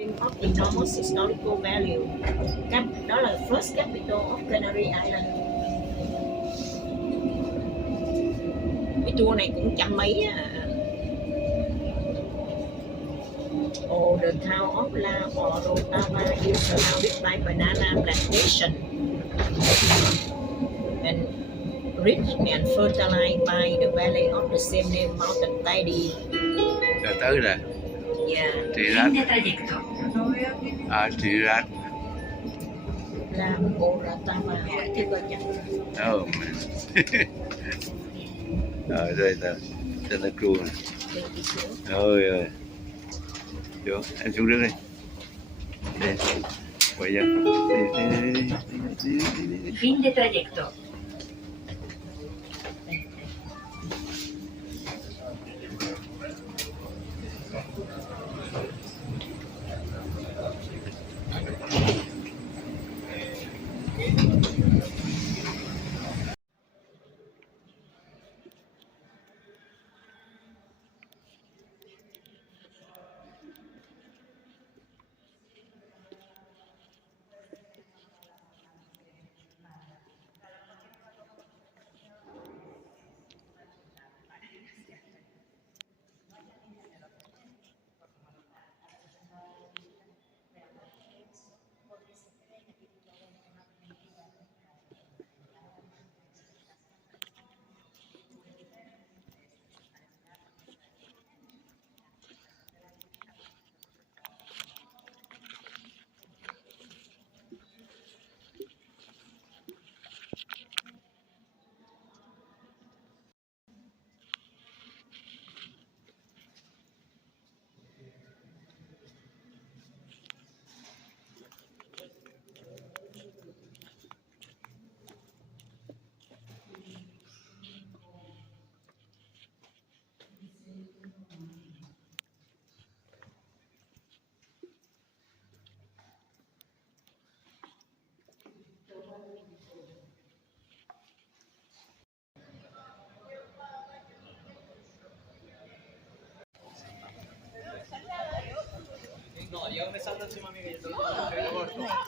Of enormous historical value. Đó là first capital of Canary Island. Cái tour này cũng trăm mấy á. Oh, the town of La Orotava is surrounded by banana plantation and rich and fertilized by the valley of the same name mountain Tidy. Đã tới rồi. Yeah. Tirat. À, Tirat. La Orotava. Hỏi thế coi chẳng. Oh man. Rồi tên là Cruz này. Ôi ơi. Vô, em xuống nước đi. Đi. Quay ra. Đi. Fin de trayecto.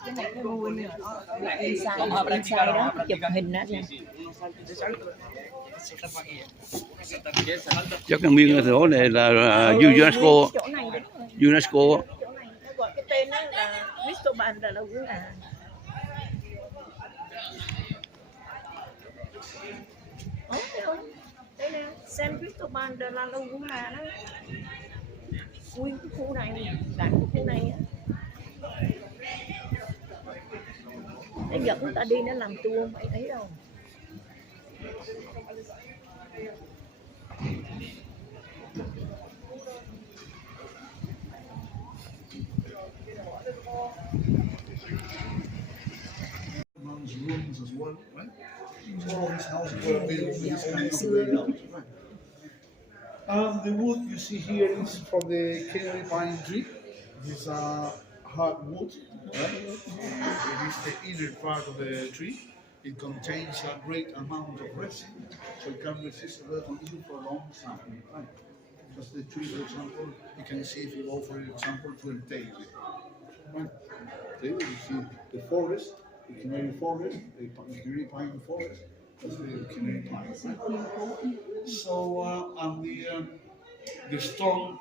Cái này nó vui nữa. Inside đó, chụp hình đó. Chắc cái miếng chỗ này là UNESCO. UNESCO. Chỗ này nó gọi cái tên đó là Cristobal de Laguna. Đây nè, San Cristobal de la Laguna đó. Nguyên cái khu này, cả cái khu này á. Nó dẫn người ta đi nó làm tour mày thấy đâu. Rooms as well, right? So all these houses were built with this kind of layout, right? The wood you see here is from the Canary pine tree. This is hardwood, right? It is the inner part of the tree. It contains a great amount of resin, so it can resist weather conditions for a long time, right? Because the tree, for example, you can see if you go, for example, to a table, right? Table, you see the forest, the Canary forest, the Canary pine forest, that's the Canary pine. Right? So, and the storm.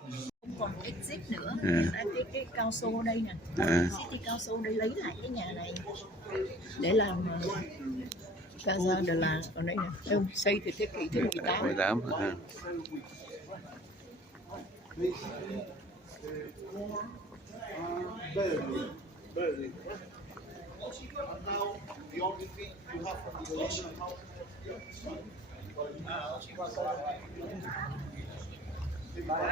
Còn exit nữa, cái cao su ở đây nè, city cao su đây lấy lại cái nhà này để làm Casa de la ở đây nè, xây từ thế kỷ thứ 18. 18. Barely. And now the only thing you have from the original house. Nói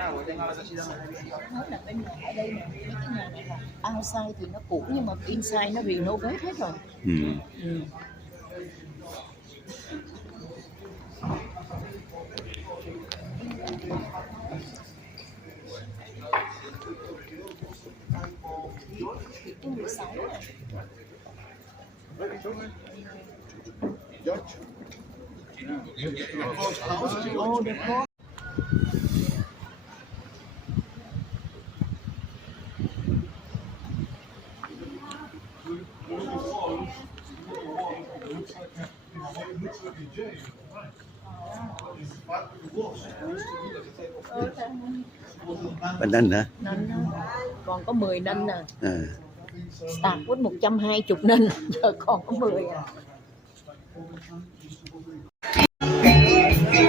là bên này ở đây nè, cái nhà này là outside thì nó cũ nhưng mà inside nó renovate hết rồi. Cái 16 này. Oh, the court. Bánh nanh hả? Nên còn có 10 nên nè. À. Start với 120 nên giờ còn có 10 à.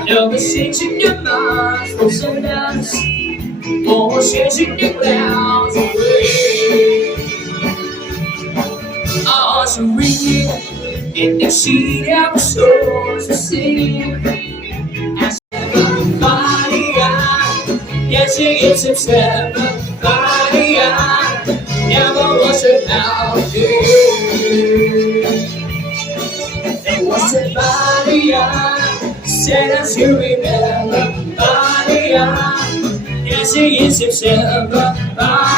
Được xin chính những mà không sâu đắm Một xin chính những leo rồi All to ring in the sea that was so to sing As everybody yes it is September body never was about you It was a body said as you remember body yes it is September body